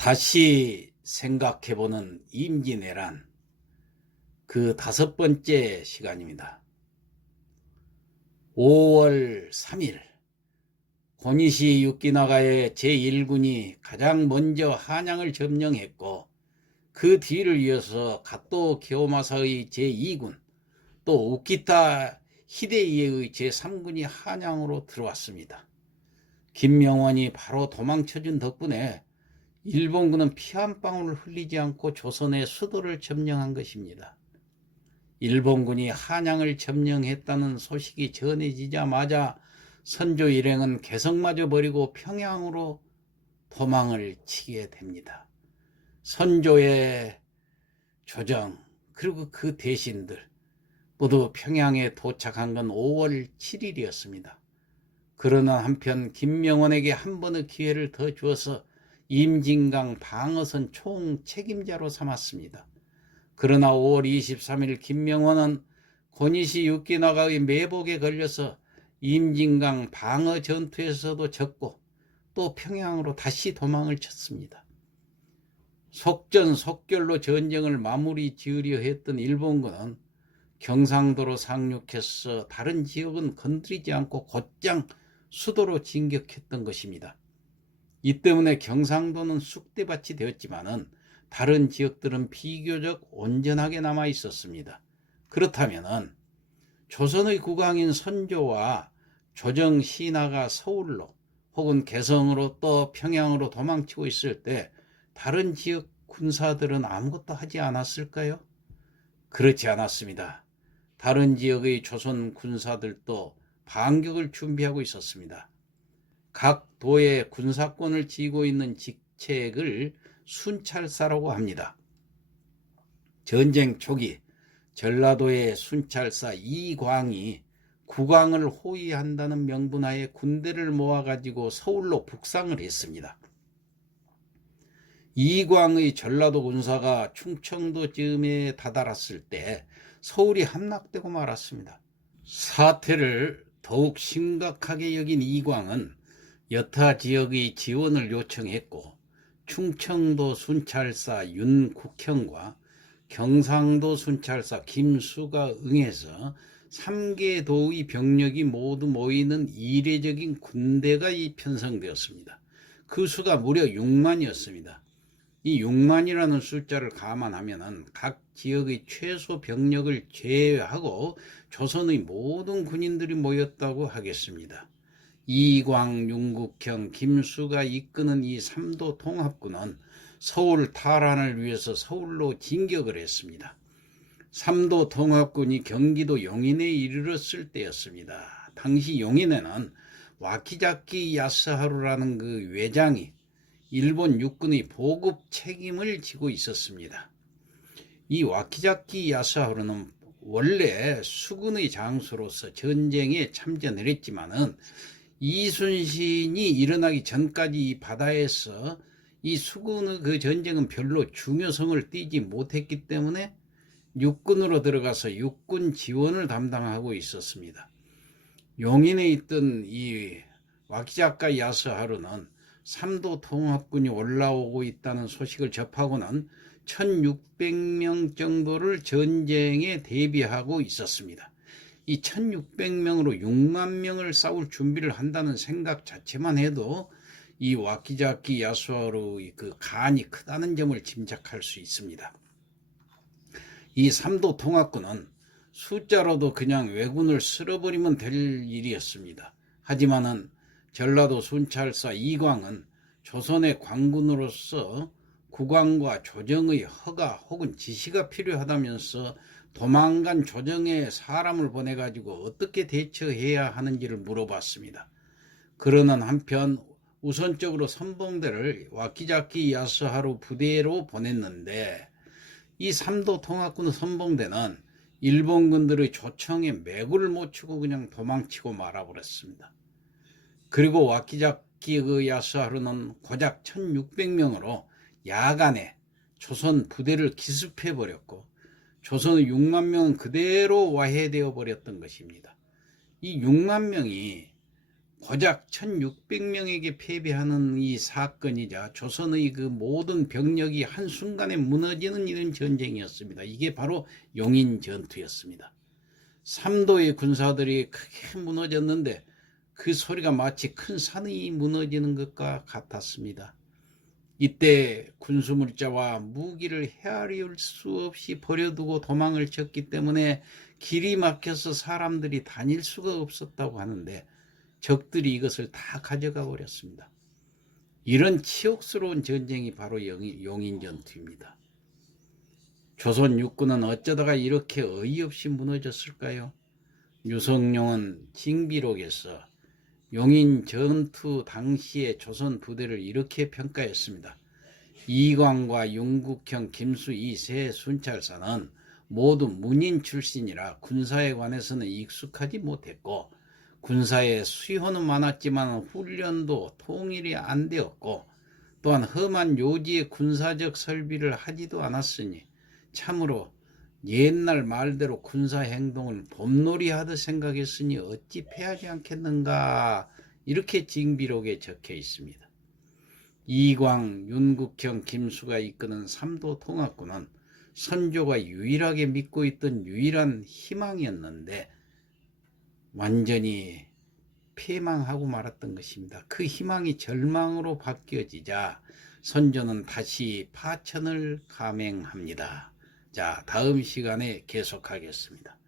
다시 생각해보는 임진왜란 그 5번째 시간입니다. 5월 3일 고니시 유키나가의 제1군이 가장 먼저 한양을 점령했고 그 뒤를 이어서 가토 기요마사의 제2군 또 우키타 히데이에의 제3군이 한양으로 들어왔습니다. 김명원이 바로 도망쳐준 덕분에 일본군은 피 한 방울 흘리지 않고 조선의 수도를 점령한 것입니다. 일본군이 한양을 점령했다는 소식이 전해지자마자 선조 일행은 개성마저 버리고 평양으로 도망을 치게 됩니다. 선조의 조정 그리고 그 대신들 모두 평양에 도착한 건 5월 7일이었습니다. 그러나 한편 김명원에게 한 번의 기회를 더 주어서 임진강 방어선 총책임자로 삼았습니다. 그러나 5월 23일 김명원은 고니시 유키나가의 매복에 걸려서 임진강 방어 전투에서도 졌고 또 평양으로 다시 도망을 쳤습니다. 속전속결로 전쟁을 마무리 지으려 했던 일본군은 경상도로 상륙해서 다른 지역은 건드리지 않고 곧장 수도로 진격했던 것입니다. 이 때문에 경상도는 쑥대밭이 되었지만은 다른 지역들은 비교적 온전하게 남아 있었습니다. 그렇다면은 조선의 국왕인 선조와 조정 신하가 서울로 혹은 개성으로 또 평양으로 도망치고 있을 때 다른 지역 군사들은 아무것도 하지 않았을까요? 그렇지 않았습니다. 다른 지역의 조선 군사들도 반격을 준비하고 있었습니다. 각 도의 군사권을 쥐고 있는 직책을 순찰사라고 합니다. 전쟁 초기 전라도의 순찰사 이광이 국왕을 호위한다는 명분하에 군대를 모아가지고 서울로 북상을 했습니다. 이광의 전라도 군사가 충청도쯤에 다다랐을 때 서울이 함락되고 말았습니다. 사태를 더욱 심각하게 여긴 이광은 여타 지역의 지원을 요청했고 충청도 순찰사 윤국형과 경상도 순찰사 김수가 응해서 3개 도의 병력이 모두 모이는 이례적인 군대가 편성되었습니다. 그 수가 무려 6만이었습니다. 이 6만이라는 숫자를 감안하면 각 지역의 최소 병력을 제외하고 조선의 모든 군인들이 모였다고 하겠습니다. 이광, 윤국형, 김수가 이끄는 이 3도 통합군은 서울 탈환을 위해서 서울로 진격을 했습니다. 3도 통합군이 경기도 용인에 이르렀을 때였습니다. 당시 용인에는 와키자키 야스하루라는 그 외장이 일본 육군의 보급 책임을 지고 있었습니다. 이 와키자키 야스하루는 원래 수군의 장수로서 전쟁에 참전을 했지만은 이순신이 일어나기 전까지 이 바다에서 이 수군의 그 전쟁은 별로 중요성을 띠지 못했기 때문에 육군으로 들어가서 육군 지원을 담당하고 있었습니다. 용인에 있던 이 와키자카 야스하루는 3도 통합군이 올라오고 있다는 소식을 접하고는 1600명 정도를 전쟁에 대비하고 있었습니다. 이 1600명으로 6만 명을 싸울 준비를 한다는 생각 자체만 해도 이 와키자키 야스하루의 그 간이 크다는 점을 짐작할 수 있습니다. 이 3도 통합군은 숫자로도 그냥 왜군을 쓸어버리면 될 일이었습니다. 하지만은 전라도 순찰사 이광은 조선의 관군으로서 국왕과 조정의 허가 혹은 지시가 필요하다면서 도망간 조정에 사람을 보내가지고 어떻게 대처해야 하는지를 물어봤습니다. 그러는 한편 우선적으로 선봉대를 와키자키 야스하루 부대로 보냈는데 이 3도 통합군 선봉대는 일본군들의 조청에 매구를 못 치고 그냥 도망치고 말아버렸습니다. 그리고 와키자키 그 야스하루는 고작 1600명으로 야간에 조선 부대를 기습해버렸고 조선의 6만 명은 그대로 와해되어 버렸던 것입니다. 이 6만 명이 고작 1600명에게 패배하는 이 사건이자 조선의 그 모든 병력이 한순간에 무너지는 이런 전쟁이었습니다. 이게 바로 용인 전투였습니다. 삼도의 군사들이 크게 무너졌는데 그 소리가 마치 큰 산이 무너지는 것과 같았습니다. 이때 군수물자와 무기를 헤아릴 수 없이 버려두고 도망을 쳤기 때문에 길이 막혀서 사람들이 다닐 수가 없었다고 하는데 적들이 이것을 다 가져가 버렸습니다. 이런 치욕스러운 전쟁이 바로 용인 전투입니다. 조선 육군은 어쩌다가 이렇게 어이없이 무너졌을까요? 유성룡은 징비록에서 용인 전투 당시의 조선 부대를 이렇게 평가했습니다. 이광과 윤국형, 김수 이 세 순찰사는 모두 문인 출신이라 군사에 관해서는 익숙하지 못했고 군사에 수효는 많았지만 훈련도 통일이 안 되었고 또한 험한 요지의 군사적 설비를 하지도 않았으니 참으로 옛날 말대로 군사 행동을 봄놀이 하듯 생각했으니 어찌 패하지 않겠는가, 이렇게 징비록에 적혀 있습니다. 이광, 윤국형, 김수가 이끄는 삼도 통합군은 선조가 유일하게 믿고 있던 유일한 희망이었는데 완전히 패망하고 말았던 것입니다. 그 희망이 절망으로 바뀌어지자 선조는 다시 파천을 감행합니다. 자, 다음 시간에 계속하겠습니다.